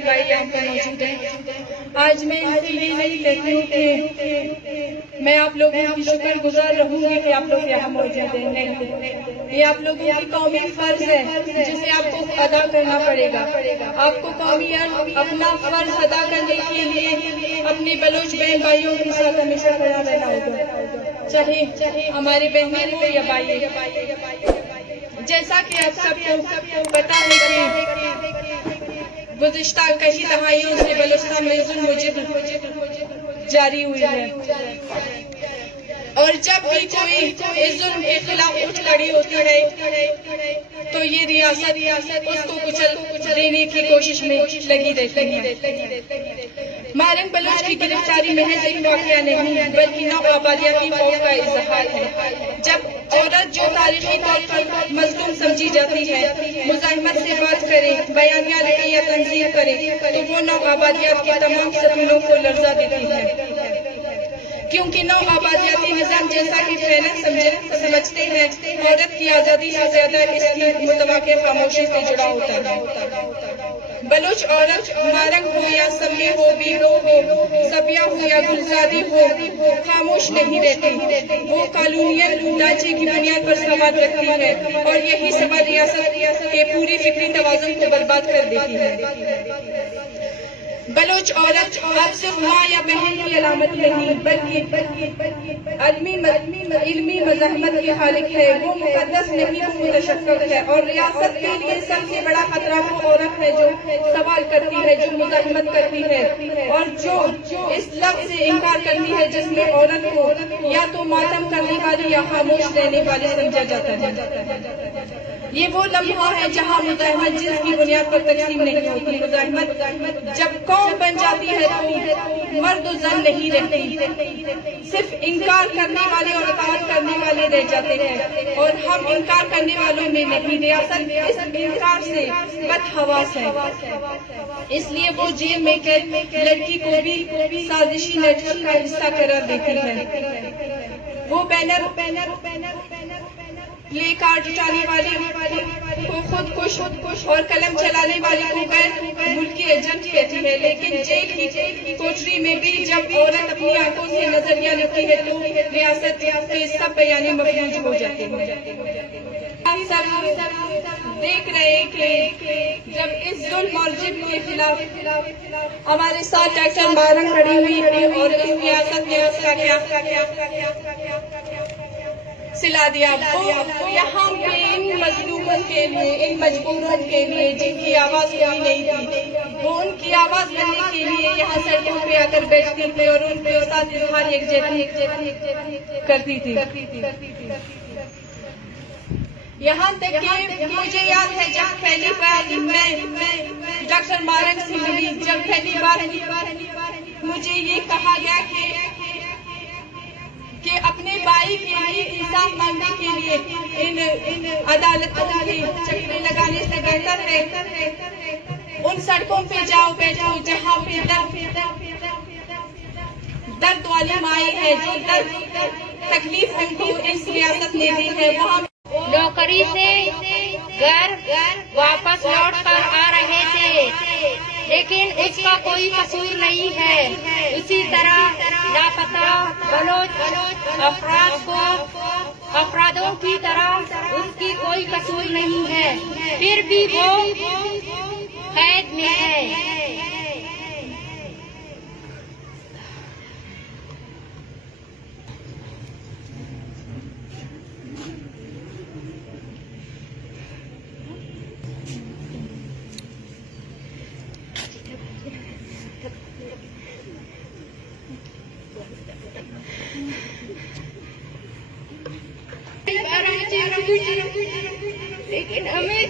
بہن بھائی یہاں پہ موجود ہیں. آج میں ان سے یہ نہیں کہتی ہوں کہ میں آپ لوگوں کی شکر گزار رہوں گی کہ آپ لوگ یہاں موجود ہیں. نہیں, یہ آپ لوگوں کی قومی فرض ہے جسے آپ کو ادا کرنا پڑے گا. آپ کو قومی اپنا فرض ادا کرنے کے لیے اپنے بلوچ بہن بھائیوں کے ساتھ ہمیشہ کھڑا رہنا ہوگا, چاہے ہمارے بہنیں ہو یا بھائی. جیسا کہ آپ سب کو پتا ہے کہ گزشتہ کئی دہائیوں سے بلوچستان میں ظلم و جبر جاری ہوئی ہے, اور جب بھی کوئی اس ظلم کے خلاف اٹھ کھڑی ہوتی ہے تو یہ ریاست اس کو کچل دینے کی کوشش میں لگی رہتی ہے. مارنگ بلوچ کی گرفتاری محض ایک واقعہ نہیں بلکہ نو آبادیاتی خوف کا اظہار ہے. جب عورت جو تاریخی طور پر مظلوم سمجھی جاتی ہے مزاحمت سے بات کرے, بیانیہ لکھے یا تنظیم کرے تو وہ نو آبادیات کے تمام ستونوں کو لرزا دیتی ہے, کیونکہ نو آبادیاتی نظام جیسا کہ فعلاً سمجھتے ہیں عورت کی آزادی سے زیادہ اس کی متوقع خاموشی سے جڑا ہوتا ہے. بلوچ عورت مارنگ ہو یا سمی ہو, بیرو ہو, سبیا ہو یا گلزادی ہو, خاموش نہیں رہتی. وہ قانونیت ڈھانچے کی بنیاد پر سوال رکھتی ہے اور یہی سوال ریاست کے پوری فکری توازن کو برباد کر دیتی ہے. بلوچ عورت اب صرف ماں یا بہن کی علامت نہیں بلکہ علمی مزاحمت کی خالق ہے. وہ مقدس نہیں, وہ متشکک ہے, اور ریاست کے لیے سب سے بڑا خطرہ وہ عورت ہے جو سوال کرتی ہے, جو مزاحمت کرتی ہے, اور جو اس لفظ سے انکار کرتی ہے جس میں عورت کو یا تو ماتم کرنے والی یا خاموش رہنے والی سمجھا جاتا ہے. یہ وہ لمحہ ہے جہاں مزاحمت جس کی بنیاد پر تقسیم نہیں ہوتی. مزاحمت جب قوم بن جاتی ہے تو مرد و زن نہیں رہتی, صرف انکار کرنے والے اور اطاعت کرنے والے رہ جاتے ہیں, اور ہم انکار کرنے والوں میں نہیں. ریاست اس انکار سے بدحواس ہے, اس لیے وہ جیل میں قید لڑکی کو بھی سازشی نیٹ ورک کا حصہ قرار دیتی ہے. وہ بینر پلے کارڈ اٹھانے والی کو خود کش اور قلم چلانے والی کو غیر ملکی ایجنٹ کہتی ہے, لیکن جیل کی کوٹری میں بھی جب عورت اپنی آنکھوں سے نظریہ لیتی ہے تو ریاست کے سب بیانے مفلوج ہو جاتے ہیں. ہم سب دیکھ رہے ہیں کہ جب اس ظلم اور جبر کے خلاف ہمارے ساتھ ڈاکٹر مارنگ کھڑی ہوئی ہے اور اس ریاست نے اس کا کیا سلا دیا. وہ یہاں پہ ان مظلوموں کے لیے, ان مجبوروں کے لیے جن کی آواز کوئی نہیں تھی, وہ ان کی آواز بننے کے لیے یہاں سڑکوں پہ آ کر بیٹھتی تھی اور ان کے ساتھ اظہار یکجہتی کرتی تھی. یہاں تک کہ مجھے یاد ہے جب پہلی بار میں ڈاکٹر مارنگ سے ملی, جب پہلی بار مجھے یہ کہا گیا کہ اپنے بھائی کے لیے انصاف مانگنے کے لیے ان عدالتوں کے چکرے لگانے سے بہتر ہے ان سڑکوں پہ جاؤ بیٹھو جہاں پہ درد والی مائیں ہے, جو درد تکلیف ان کو اس ریاست نے دی ہے. وہاں نوکری سے گھر واپس لوٹ کر آ رہے تھے, لیکن اس کا کوئی قصور نہیں ہے. اسی طرح لاپتہ بلوچ افرادوں کی طرح اس کی کوئی قصور نہیں ہے, پھر بھی وہ قید میں ہے. لیکن ہمیں